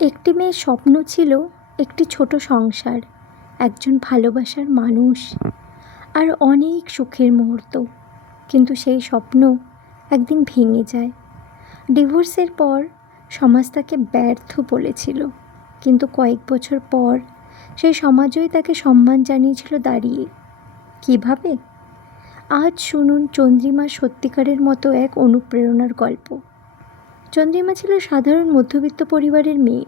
একটি মেয়ের স্বপ্ন ছিল একটি ছোট সংসার, একজন ভালোবাসার মানুষ আর অনেক সুখের মুহূর্ত। কিন্তু সেই স্বপ্ন একদিন ভেঙে যায়। ডিভোর্সের পর সমাজ তাকে ব্যর্থ বলেছিল, কিন্তু কয়েক বছর পর সেই সমাজই তাকে সম্মান জানিয়েছিল দাঁড়িয়ে। কিভাবে? আজ শুনুন চন্দ্রিমার সত্যিকারের মতো এক অনুপ্রেরণার গল্প। চন্দ্রিমা ছিল সাধারণ মধ্যবিত্ত পরিবারের মেয়ে,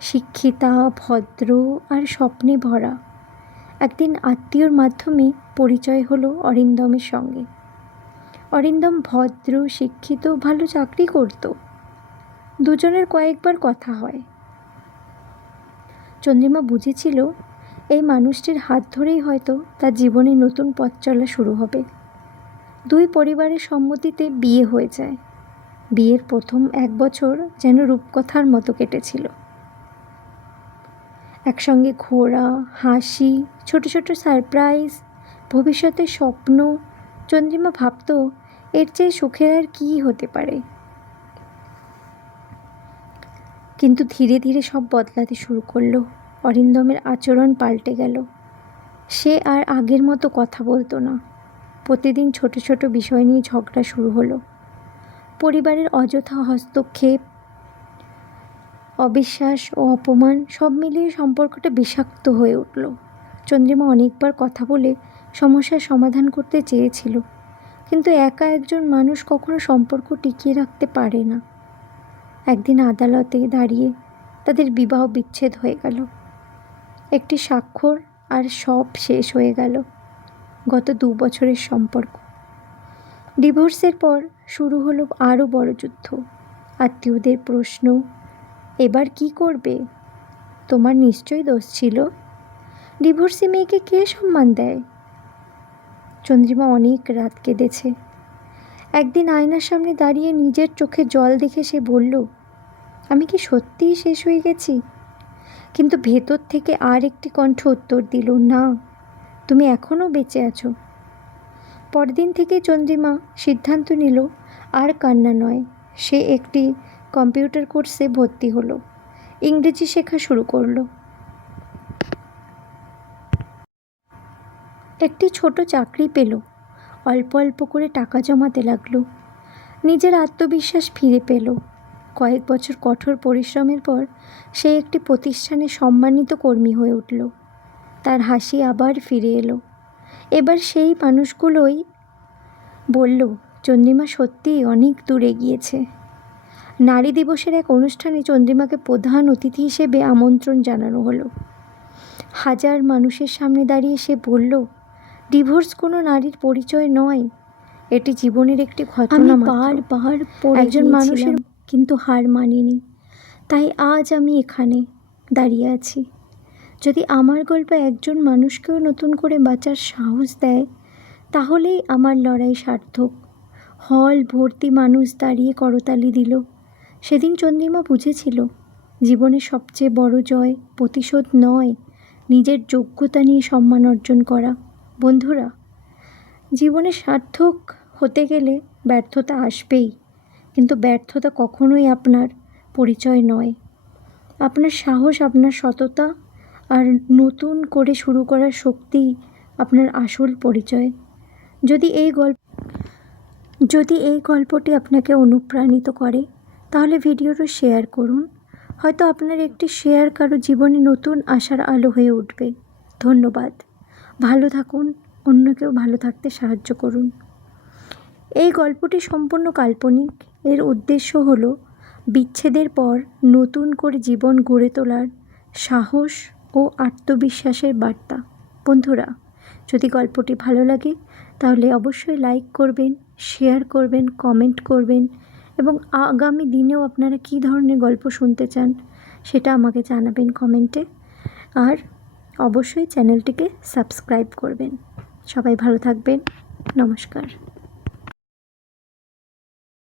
শিক্ষিতা, ভদ্র আর স্বপ্নে ভরা। একদিন আত্মীয়র মাধ্যমে পরিচয় হলো অরিন্দমের সঙ্গে। অরিন্দম ভদ্র, শিক্ষিত, ভালো চাকরি করত। দুজনের কয়েকবার কথা হয়। চন্দ্রিমা বুঝেছিল এই মানুষটির হাত ধরেই হয়তো তার জীবনে নতুন পথ চলা শুরু হবে। দুই পরিবারের সম্মতিতে বিয়ে হয়ে যায়। বিয়ের প্রথম 1 বছর যেন রূপকথার মতো কেটেছিল। একসঙ্গে ঘোরা, হাসি, ছোট ছোট সারপ্রাইজ, ভবিষ্যতের স্বপ্ন। চন্দ্রিমা ভাবত এর চেয়ে সুখের আর কী হতে পারে। কিন্তু ধীরে ধীরে সব বদলাতে শুরু করলো। অরিন্দমের আচরণ পাল্টে গেল। সে আর আগের মতো কথা বলতো না। প্রতিদিন ছোট ছোট বিষয় নিয়ে ঝগড়া শুরু হলো। পরিবারের অযথা হস্তক্ষেপ, অবিশ্বাস ও অপমান সব মিলিয়ে সম্পর্কটা বিষাক্ত হয়ে উঠল। চন্দ্রিমা অনেকবার কথা বলে সমস্যার সমাধান করতে চেয়েছিল, কিন্তু একা একজন মানুষ কখনো সম্পর্ক টিকিয়ে রাখতে পারে না। একদিন আদালতে দাঁড়িয়ে তাদের বিবাহ বিচ্ছেদ হয়ে গেল। একটি স্বাক্ষর আর সব শেষ হয়ে গেল। গত 2 বছরের সম্পর্ক। ডিভোর্সের পর শুরু হলো আরও বড় যুদ্ধ। আত্মীয়দের প্রশ্ন, এবার কি করবে? তোমার নিশ্চয়ই দোষ ছিল। ডিভোর্সি মেয়েকে কে সম্মান দেয়? চন্দ্রিমা অনেক রাত কেঁদেছে। একদিন আয়নার সামনে দাঁড়িয়ে নিজের চোখে জল দেখে সে বলল, আমি কি সত্যিই শেষ হয়ে গেছি? কিন্তু ভেতর থেকে আর একটি কণ্ঠ উত্তর দিল, না, তুমি এখনও বেঁচে আছো। পরদিন থেকে চন্দ্রিমা সিদ্ধান্ত নিল আর কান্না নয়। সে একটি কম্পিউটার কোর্সে ভর্তি হলো, ইংরেজি শেখা শুরু করলো। একটি ছোট চাকরি পেল, অল্প অল্প করে টাকা জমাতে লাগলো। নিজের আত্মবিশ্বাস ফিরে পেল। কয়েক বছর কঠোর পরিশ্রমের পর সে একটি প্রতিষ্ঠানে সম্মানিত কর্মী হয়ে উঠল। তার হাসি আবার ফিরে এলো। এবার সেই মানুষগুলোই বলল, চন্দ্রিমা সত্যিই অনেক দূর এগিয়েছে। নারী দিবসের এক অনুষ্ঠানে চন্দ্রিমাকে প্রধান অতিথি হিসেবে আমন্ত্রণ জানানো হলো। হাজার মানুষের সামনে দাঁড়িয়ে সে বলল, ডিভোর্স কোনো নারীর পরিচয় নয়, এটি জীবনের একটি ঘটনা। বারবার একজন মানুষের, কিন্তু হার মানিনি। তাই আজ আমি এখানে দাঁড়িয়ে আছি। যদি আমার গল্প একজন মানুষকেও নতুন করে বাঁচার সাহস দেয়, তাহলেই আমার লড়াই সার্থক। হল ভর্তি মানুষ দাঁড়িয়ে করতালি দিল। সেদিন চন্দ্রিমা বুঝেছিল, জীবনের সবচেয়ে বড় জয় প্রতিশোধ নয়, নিজের যোগ্যতা নিয়ে সম্মান অর্জন করা। বন্ধুরা, জীবনে সার্থক হতে গেলে ব্যর্থতা আসবেই, কিন্তু ব্যর্থতা কখনোই আপনার পরিচয় নয়। আপনার সাহস, আপনার সততা আর নতুন করে শুরু করার শক্তি আপনার আসল পরিচয়। যদি এই গল্পটি আপনাকে অনুপ্রাণিত করে, তাহলে ভিডিওটা শেয়ার করুন। হয়তো আপনার একটি শেয়ার কারো জীবনে নতুন আশার আলো হয়ে উঠবে। ধন্যবাদ। ভালো থাকুন, অন্যকেও ভালো থাকতে সাহায্য করুন। এই গল্পটি সম্পূর্ণ কাল্পনিক। এর উদ্দেশ্য হলো বিচ্ছেদের পর নতুন করে জীবন গড়ে তোলার সাহস ও আত্মবিশ্বাসের বার্তা। বন্ধুরা, যদি গল্পটি ভালো লাগে তাহলে অবশ্যই লাইক করবেন, শেয়ার করবেন, কমেন্ট করবেন এবং আগামী দিনেও আপনারা কী ধরনের গল্প শুনতে চান সেটা আমাকে জানাবেন কমেন্টে। আর অবশ্যই চ্যানেলটিকে সাবস্ক্রাইব করবেন। সবাই ভালো থাকবেন। নমস্কার।